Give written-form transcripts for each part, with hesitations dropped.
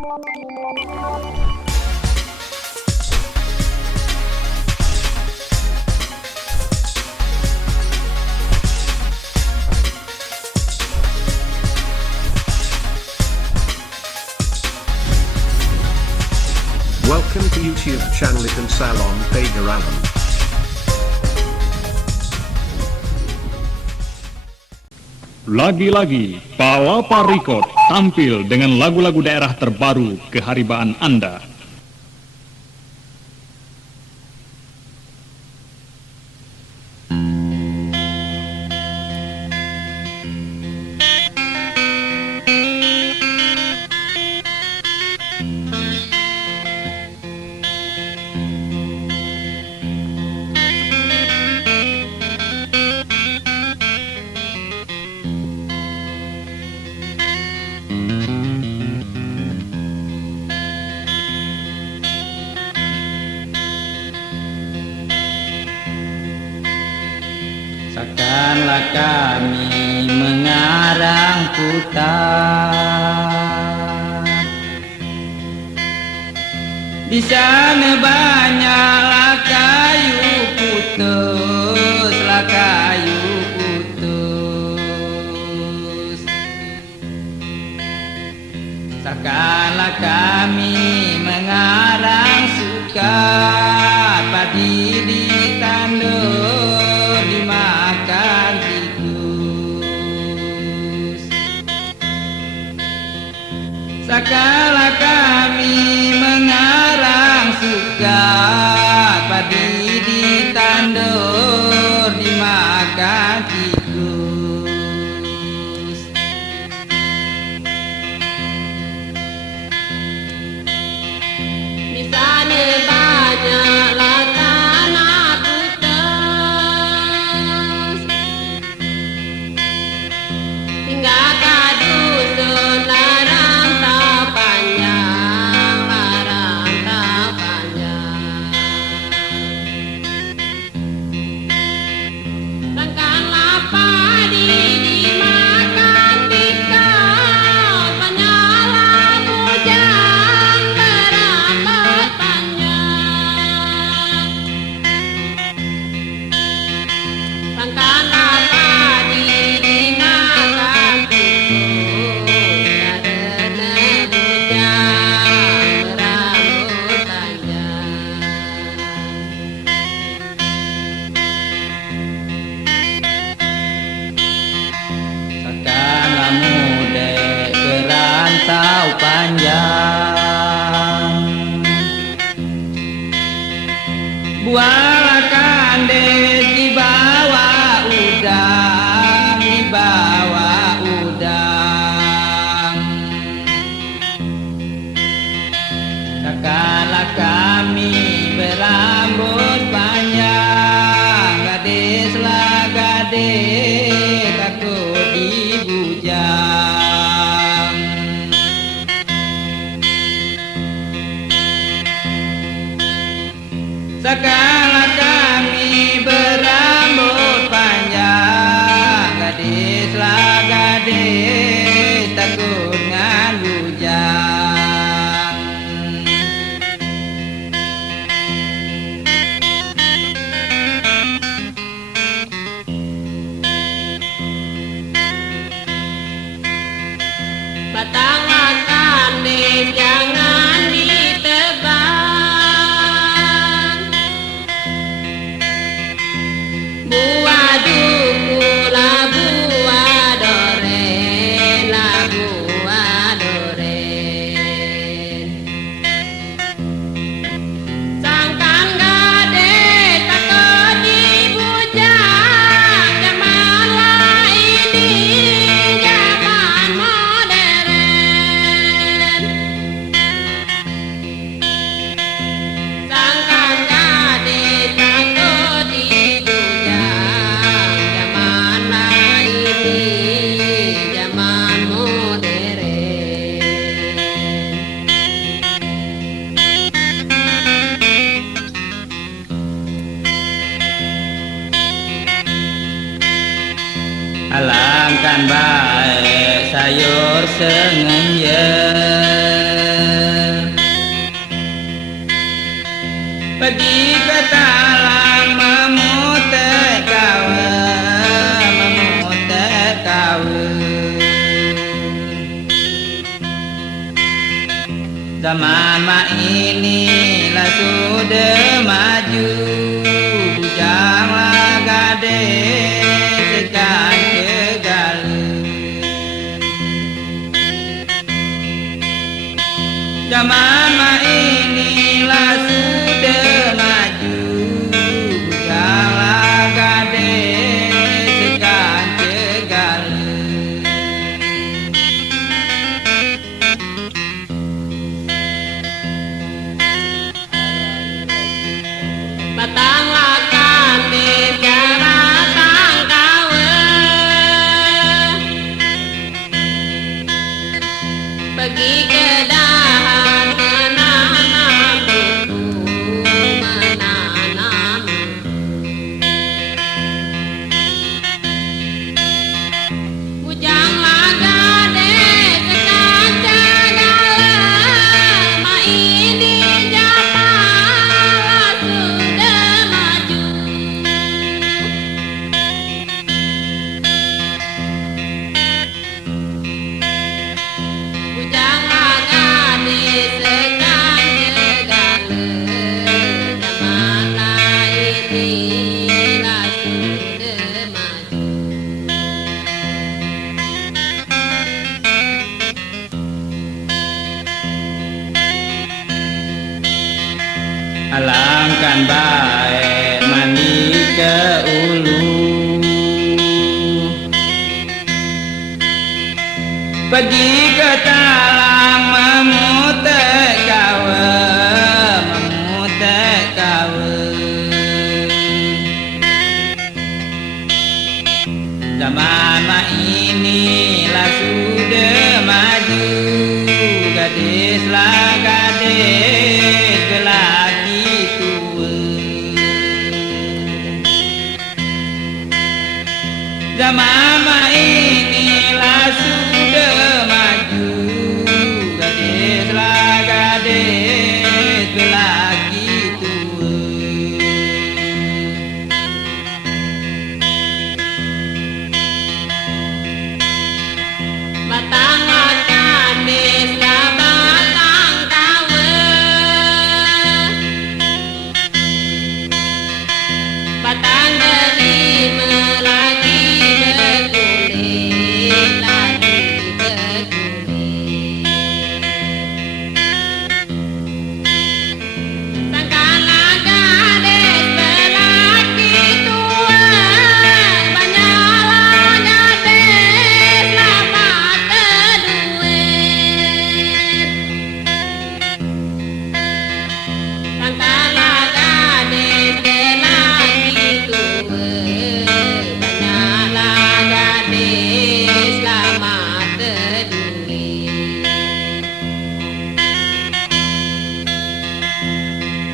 Welcome to YouTube channel Ikan Salon Pagaralam. Lagi-lagi, Palapa Record tampil dengan lagu-lagu daerah terbaru keharibaan Anda. Takkanlah kami mengarang putar, di sana banyaklah kayu putuslah kayu putus. Takkanlah kami mengarang sukat padi ditandur dimakan tikus. Takkanlah kami mengarang sukat padi ditandur dimakan tikus. Di sana banyaklah tanah putus, tinggalkan dusun larang tak panjang, larang tak panjang. Sangkanlah padi dimakan tikus, panjanglah hujan berapat panjang. Sangkanlah padi dimakan tikus, karena hujan berambut panjang. Takkanlah mudik kerantau panjang, buanglah kandes di bawah udang, di bawah udang. Takkanlah kami berambut panjang, gadislah gadis takut dibujang. Takkanlah kami berambut panjang, gadislah gadis takut ngan bujang. Batanglah kandes jangan ditebang, buah duku lah buah doren, lah buah doren. Sangkan gadis takut dibujang, zamanlah ini zaman modern. Sangkan gadis takut dibujang, zamanlah ini zaman modern. Alangkan baik sayur sengenyen, Zaman mak inilah sudah maju, bujanglah gadis segan segala. Zaman mak inilah sudah maju, bujanglah gadis segan segala. Batanglah kami cara tangkawe, pergi ke dahan menanam buku, menanam bujanglah gadis segan segala, mak ini Japalah sudah maju. Bujanglah gadis segan segala, zamanlah inilah sudah maju. Alangkan baik mandi ke ulu, pergi ke talang memutek kawe, memutek kawe. Zaman mak inilah sudah maju, gadislah gadis lelaki tua. Zaman mak inilah sudah maju, gadislah gadis lelaki tua. Batanglah gadislah batang kawe, batang delima lagi bergulir, lagi bergulir. Sangkalah gadis lelaki tua, banyaklah gadis lama terduit. Sangkalah gadis lelaki tua, banyaklah gadis lama terduit.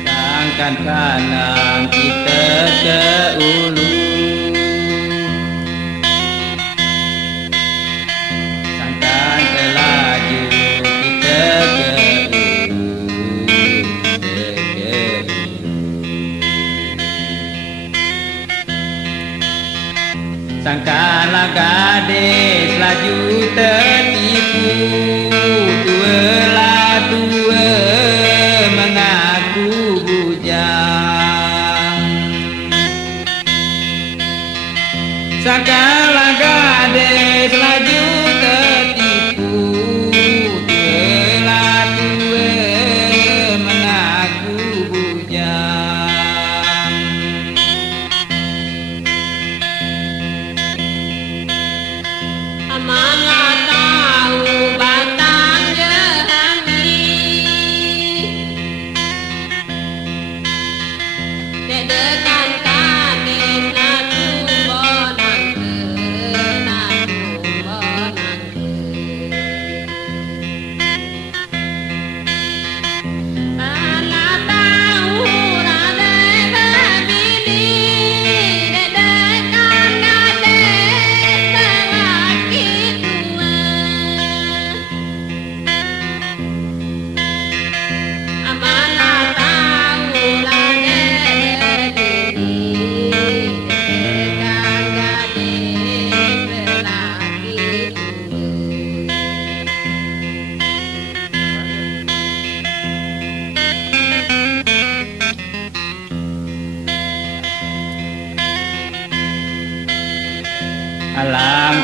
Sangkan kanan kita ke ulu, sangkan kelaju kita ke ulu, kita ke ulu. Sangkanlah gadis laju tertipu, tua lah tua mengaku bujang.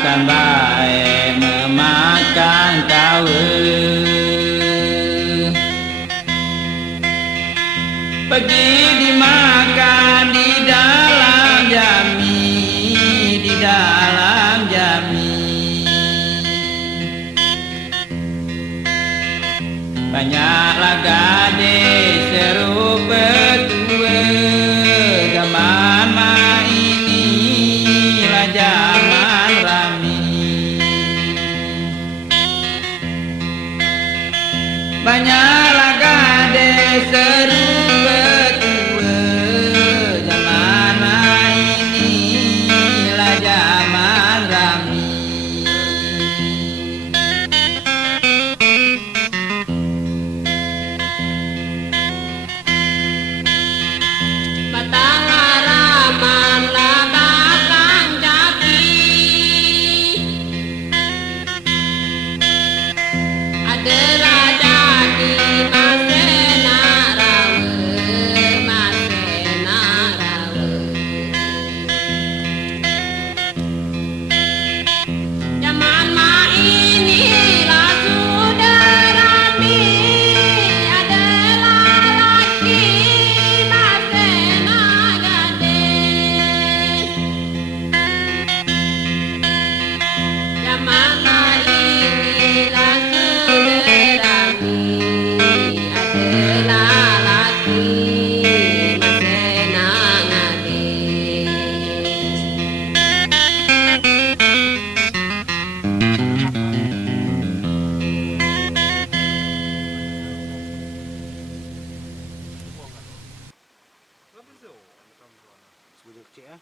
makan baik memakan tawa. Pergi dimakan di dalam jami, di dalam jami. Banyaklah gadis serupa tua, zaman mak inilah zaman rami. Banyaklah gadis serupa tua, zaman mak inilah zaman rami. Batang haraman lah batang jati, adalah jati masena rawa, masena rawa. Zaman mak inilah sudah rami, adalah laki masena gadis. Zaman mak inilah sudah rami, adalah laki masena gadis. Sebanyak cik ah.